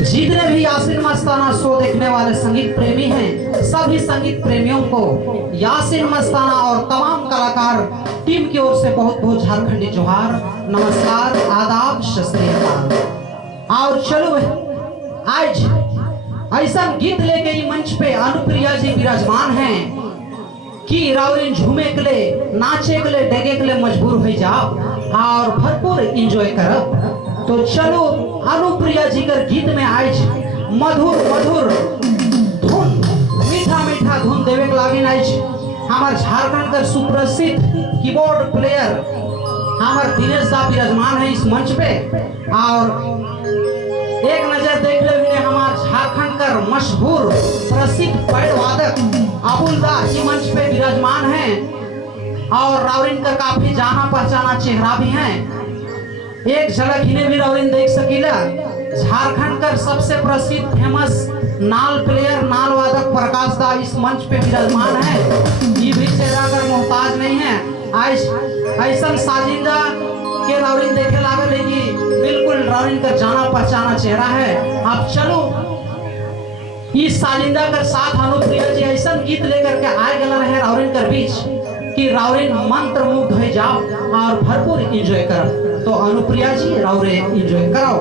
जितने भी यासीन मस्ताना शो देखने वाले संगीत प्रेमी हैं, सभी संगीत प्रेमियों को यासीन मस्ताना और तमाम कलाकार टीम की ओर से बहुत बहुत झारखंडी जोहार, नमस्कार, आदाब, सत श्री अकाल। और चलो आज ऐसा गीत लेके ये मंच पे अनुप्रिया जी विराजमान हैं कि रावरिन झूमे के लिए, नाचे के लिए, डेगे के लिए मजबूर हो जाओ और भरपूर एंजॉय करो। तो चलो अनुप्रिया जी कर गीत में आज मधुर मधुर धुन, मीठा मीठा धुन देवे के लागिन आज हमार झारखंड का सुप्रसिद्ध कीबोर्ड प्लेयर हमार दिनेश दा विराजमान है इस मंच पे। और एक नजर देख ले हमार झारखंड का मशहूर प्रसिद्ध पैड वादक अबुल दा इस मंच पे विराजमान है और रावरिन का काफी जाना पहचाना चेहरा भी है। एक झलक इन्हें भी रावरिन देख सकीला। झारखंड का सबसे प्रसिद्ध फेमस नाल प्लेयर, नाल वादक प्रकाश दा इस मंच पे विराजमान है। ये भी चेहरा कर मोहताज नहीं है। आज ऐसा साजिंदा के रावरिन देखे लागल है कि बिल्कुल रावरिन का जाना पहचाना चेहरा है। अब चलो इस साजिंदा का साथ अनुप्रिया जी ऐसा गीत लेकर के आए गला है रावरिन के बीच कि रावरिन मंत्र मुग्ध हो जाओ और भरपूर एंजॉय करो। तो अनुप्रिया जी रावरे एंजॉय कराओ।